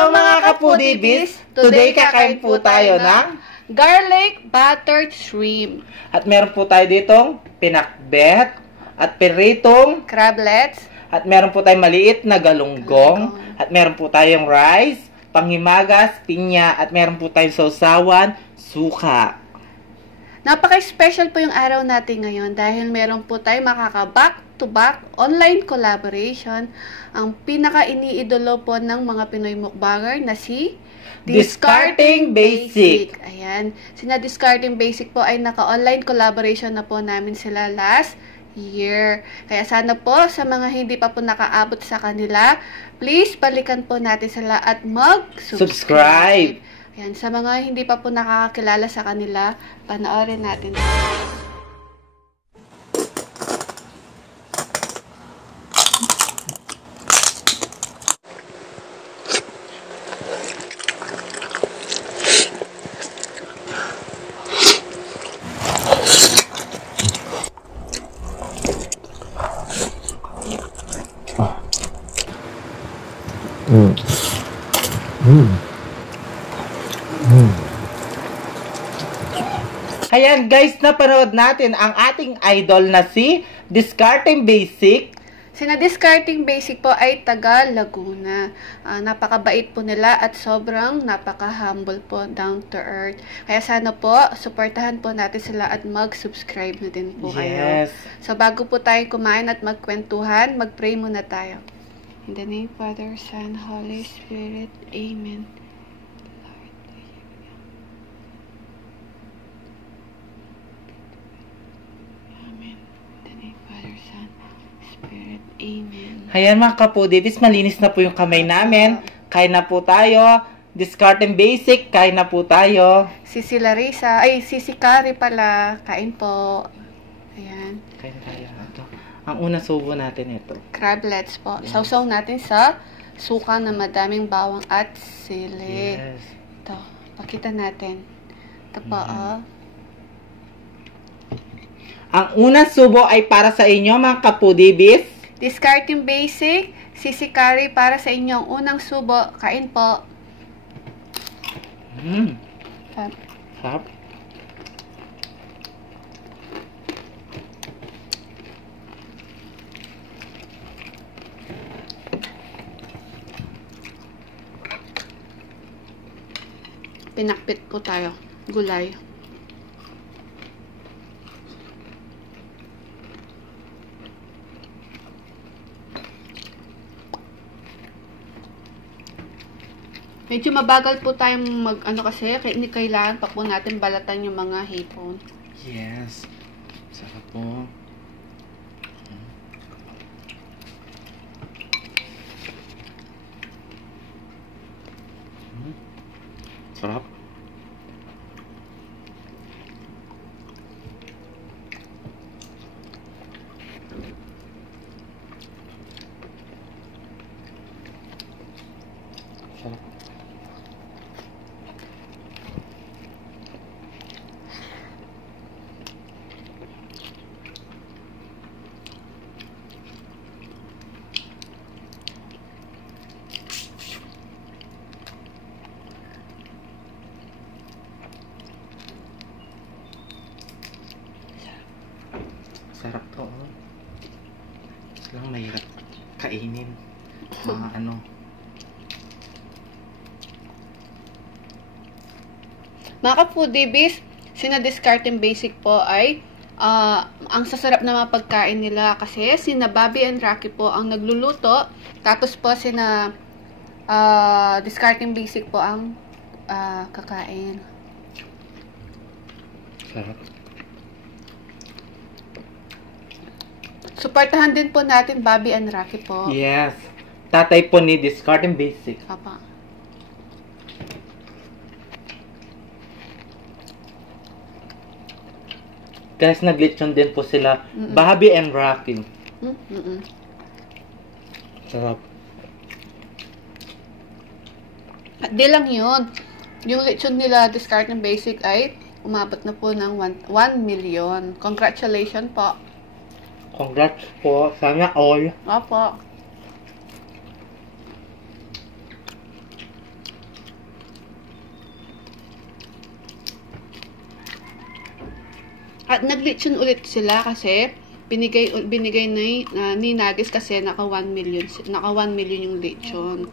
Hello mga kapudibis! Today kakain po tayo ng garlic buttered shrimp. At meron po tayo ditong pinakbet at piritong Crablets. at meron po tayong maliit na galunggong. At meron po tayong rice, panghimagas, pinya at meron po tayong sausawan, suka. Napaka-special po yung araw natin ngayon dahil meron po tayong makaka-back-to-back online collaboration. Ang pinaka-iniidolo po ng mga Pinoy mukbanger na si Discarding Basic. Ayan. Sina Discarding Basic po ay naka-online collaboration na po namin sila last year. Kaya sana po sa mga hindi pa po nakaabot sa kanila, please balikan po natin sila at mag-subscribe. Ayan, sa mga hindi pa po nakakakilala sa kanila, panoorin natin. Ayan guys, napanood natin ang ating idol na si Discarding Basic. Sina Discarding Basic po ay taga Laguna. Napakabait po nila at sobrang napaka-humble po, down to earth. Kaya sana po, suportahan po natin sila at mag-subscribe na din po kayo. So bago po tayo kumain at magkwentuhan, mag-pray muna tayo. In the name of Father, Son, Holy Spirit. Amen. Amen. Ayan mga kapudibis, malinis na po yung kamay namin. Kain na po tayo. Discarding Basic, kain na po tayo. Sisi Larissa, ay Sisi Kari pala, kain po. Ayan. Kain tayo. Ito. Ang unang subo natin ito. Crablets po. Yes. Sausaw natin sa suka na madaming bawang at sili. Yes. Ito, pakita natin. Ito po, Ang unang subo ay para sa inyo mga kapudibis. Discarding Basic, Sisi Kari para sa inyo ang unang subo. Kain po. Sarap. Pinakpit po tayo. Gulay. Medyo mabagal po tayong mag-ano kasi hindi kailangan pa po natin balatan yung mga hipon. Yes. Sarap po. Sarap. Sarap. Sarap to, oh. Lang mahirap kainin. Mga ano. Mga ka-foodibis, sina Discarding Basic po ay ang sasarap na mga pagkain nila kasi sina Bobby and Rocky po ang nagluluto. Tapos po sina Discarding Basic po ang kakain. Sarap. Suportahan din po natin Bobby and Rocky po. Yes. Tatay po ni Discarding Basic. Papa. Guys, naglechon din po sila. Bobby and Rocky. Sarap. At di lang yun. Yung lechon nila, Discarding Basic ay umabot na po ng 1 million. Congratulations po. Congrats po. Sana all. Opo. At nag-lechon ulit sila kasi binigay ni Nagis kasi naka 1 million yung lechon.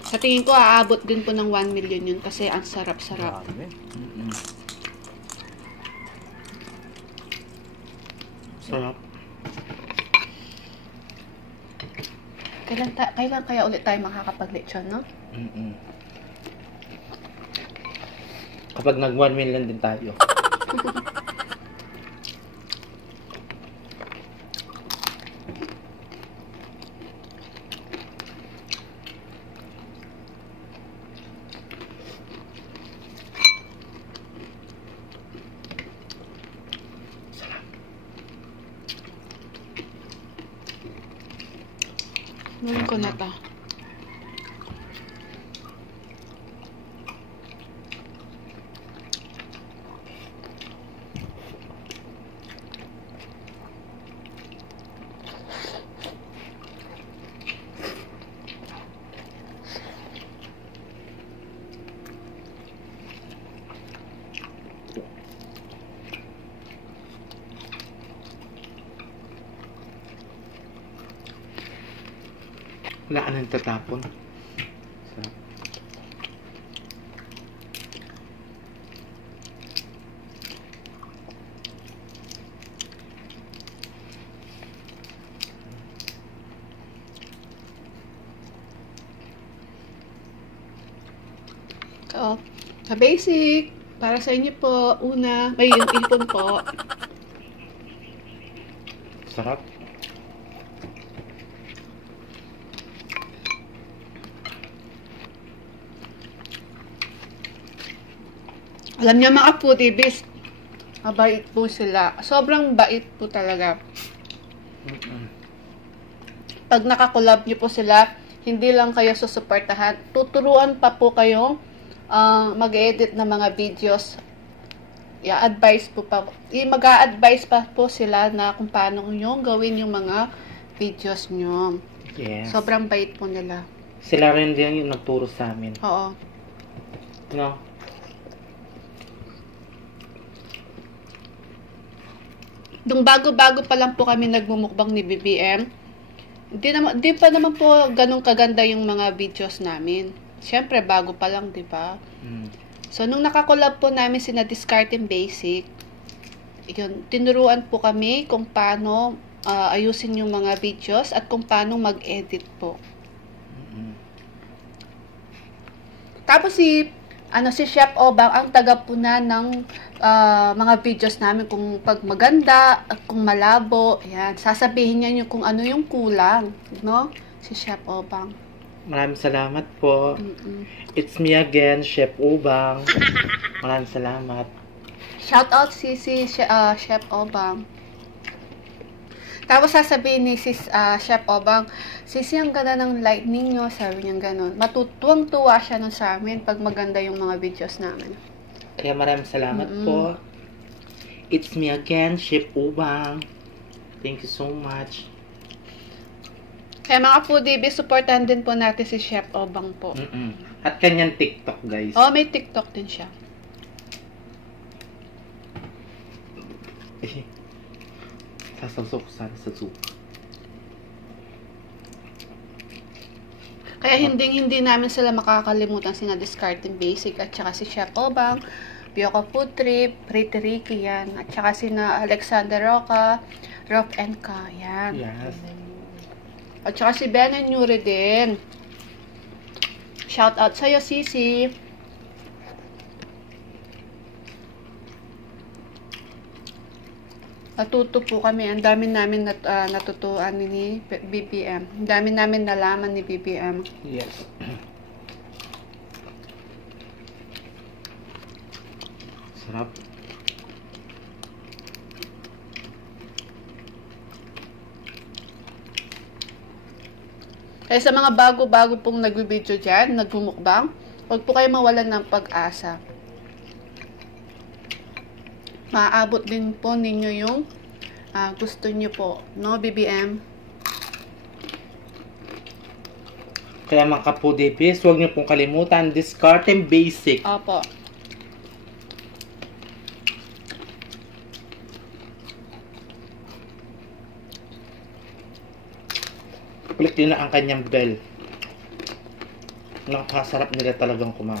Sa tingin ko aabot din po ng 1 million yun kasi ang sarap-sarap. Sarap. Kailan kaya ulit tayo makakapag-lechon, no? Kapag nag 1 million din tayo. Ngayon ko na ta. Wala ka nang tatapon. Sarap. So, sa basic, para sa inyo po, una, may yung ipon po. Sarap. Alam niyo mga foodies, mabait po sila. Sobrang bait po talaga. Pag nakakulab niyo po sila, hindi lang kayo susuportahan, tuturuan pa po kayong mag-edit ng mga videos. Mag-a-advise pa po sila na kung paano nyo gawin yung mga videos nyo. Yes. Sobrang bait po nila. Sila rin din yung nagturo sa amin. Oo. No? Nung bago-bago pa lang po kami nagmumukbang ni BBM, di pa naman po ganun kaganda yung mga videos namin. Siyempre, bago pa lang, di ba? So, nung nakakolab po namin sina Discarding Basic, yun, tinuruan po kami kung paano ayusin yung mga videos at kung paano mag-edit po. Tapos si Chef Obang ang taga-puna ng mga videos namin kung pag maganda at kung malabo. Ayan, sasabihin niya yung kung ano yung kulang, no? Si Chef Obang. Maraming salamat po. It's me again, Chef Obang. Maraming salamat. Shout out si Chef Obang. Tapos sasabihin ni Chef Obang, Sisi, ang ganda ng lightning nyo, sabi niya gano'n. Matutuwang-tuwa siya nun sa amin pag maganda yung mga videos namin. Kaya maraming salamat po. It's me again, Chef Obang. Thank you so much. Kaya mga foodies, supportan din po natin si Chef Obang po. At kanyang TikTok, guys. Oh, may TikTok din siya. Sasawsaw ko sana sa soup. Kaya hindi namin sila makakalimutan sina Discarding Basic at saka si Chef Obang, Bioco Food Trip, Pretty Ricky yan, at saka sina Alexander Roca, Rock and Ka, yan. Yes. At saka si Ben and Yuri din. Shout out sa'yo, Sisi. Natuto po kami. Ang dami namin natutuan ni BBM. Ang dami namin nalaman ni BBM. Yes. Sarap. Kaya sa mga bago-bago pong nag-video dyan, nagmumukbang, huwag po kayo mawalan ng pag-asa. Maaabot din po ninyo yung gusto nyo po, no, BBM? Kaya mga kapudipis, huwag niyo pong kalimutan, Discarding Basic. Opo. Kulit din na ang kanyang bell. Nakakasarap nila talagang kumain.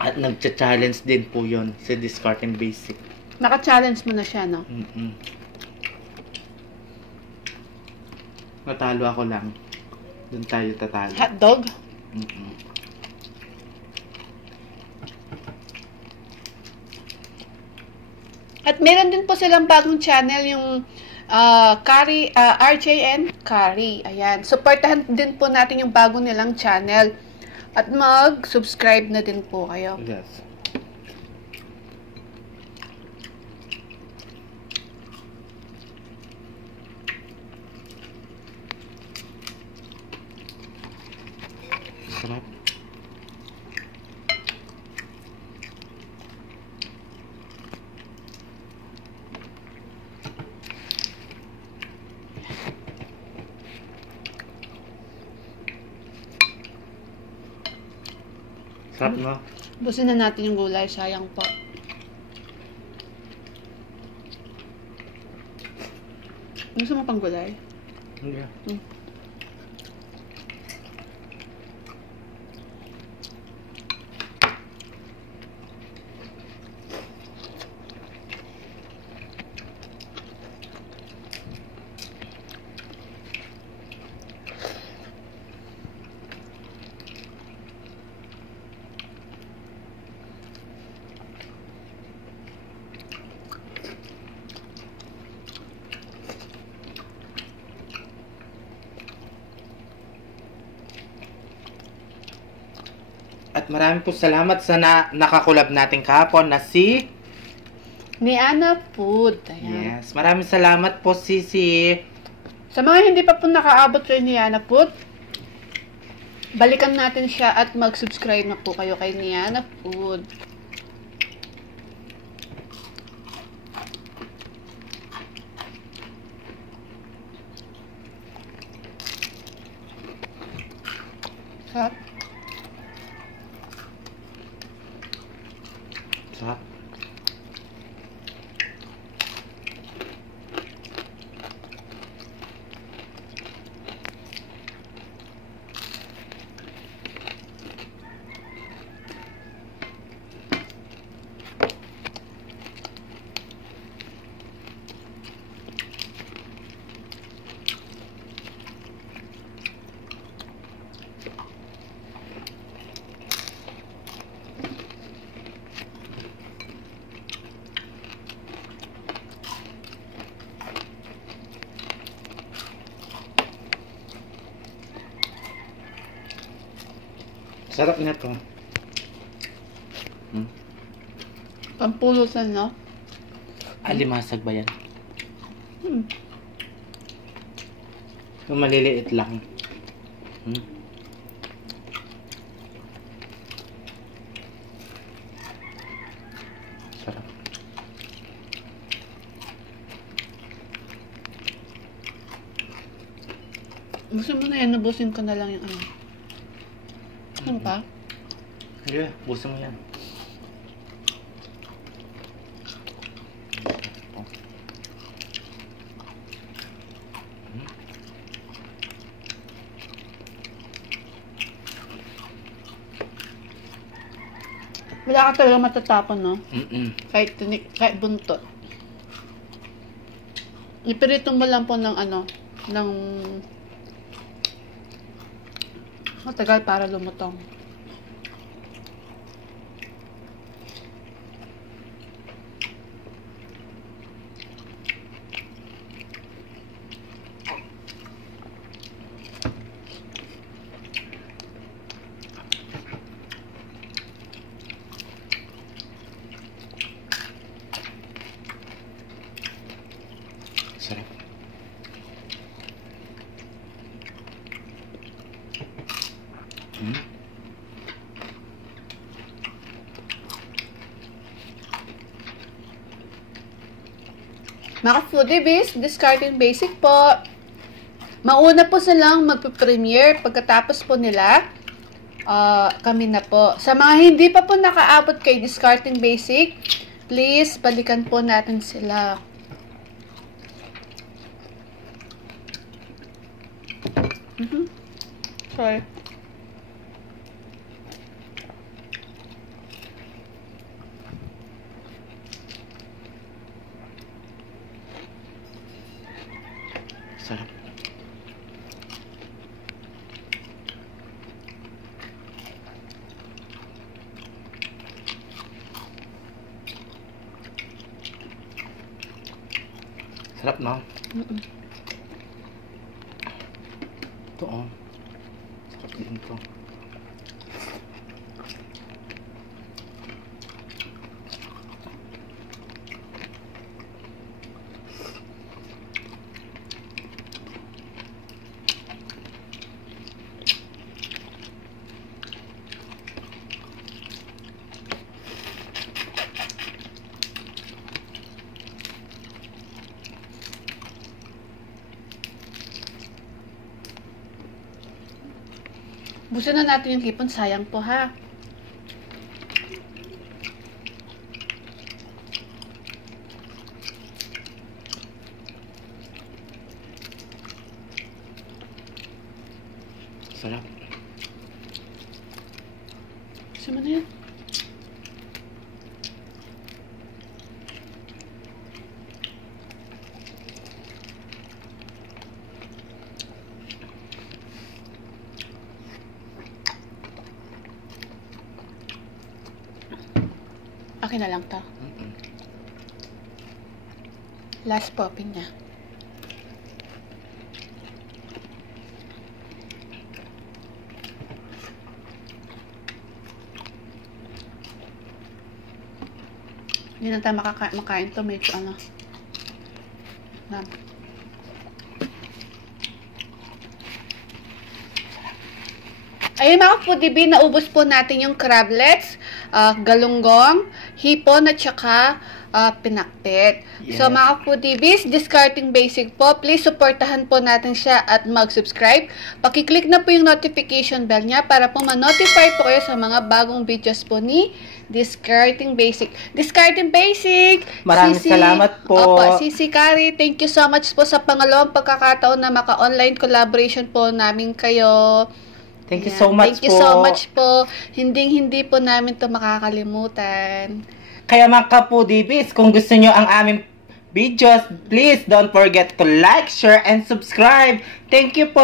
At nagcha-challenge din po yon sa Discarding Basic. Naka-challenge mo na siya, no? Natalo ako lang. Doon tayo tatalo. Hotdog? At meron din po silang bagong channel, yung RJN Curry. Ayan. Supportahan din po natin yung bago nilang channel. At mag-subscribe na din po kayo. Yes. Sarap. Sarap, no? Busin na natin yung gulay. Sayang po. Gusto mo pang gulay? Hindi. At marami po salamat sa nakakulab natin kahapon na si Niana Food. Ayan. Yes, maraming salamat po Sisi. Sa mga hindi pa po nakaabot kay Niana Food, balikan natin siya at mag-subscribe na po kayo kay Niana Food. Sarap. Sarap. Sarap na to. Pampulutan, no? Alimasag ba yan? Yung maliliit lang. Sarap. Gusto mo na yan, nabusin ko na lang yung ano. Ano pa? Hindi, buso mo yan. Wala ka talaga matatapon, no? Kahit buntot. Ipirito mo lang po ng ano, ng matagal para lumutong. Sarap. Mga foodie bis, Discarding Basic po. Mauna po silang magpe-premiere. Pagkatapos po nila, kami na po. Sa mga hindi pa po nakaabot kay Discarding Basic, please, balikan po natin sila. Sorry. Sarap. Sarap, no? Ito, oh. Sarap din ito. Buso na natin yung hipon. Sayang po, ha? Sarap. Gusto mo na yan? Akin na lang to. Last popping niya. Hindi na tayo makain to. Medyo ano. Ayun mga foodie, naubos po natin yung crablets, galunggong, hipon at saka pinakpit. Yes. So mga foodie, discarding basic po, please supportahan po natin siya at mag-subscribe. Pakiclick na po yung notification bell niya para po ma-notify po kayo sa mga bagong videos po ni Discarding Basic. Discarding Basic! Maraming salamat po. Opo, Sisi Kari, thank you so much po sa pangalawang pagkakataon na maka-online collaboration po namin kayo. Thank you so much po. Thank you so much po. Hindi po namin to makakalimutan. Kaya mga kapudibis, kung gusto nyo ang aming videos, please don't forget to like, share, and subscribe. Thank you po!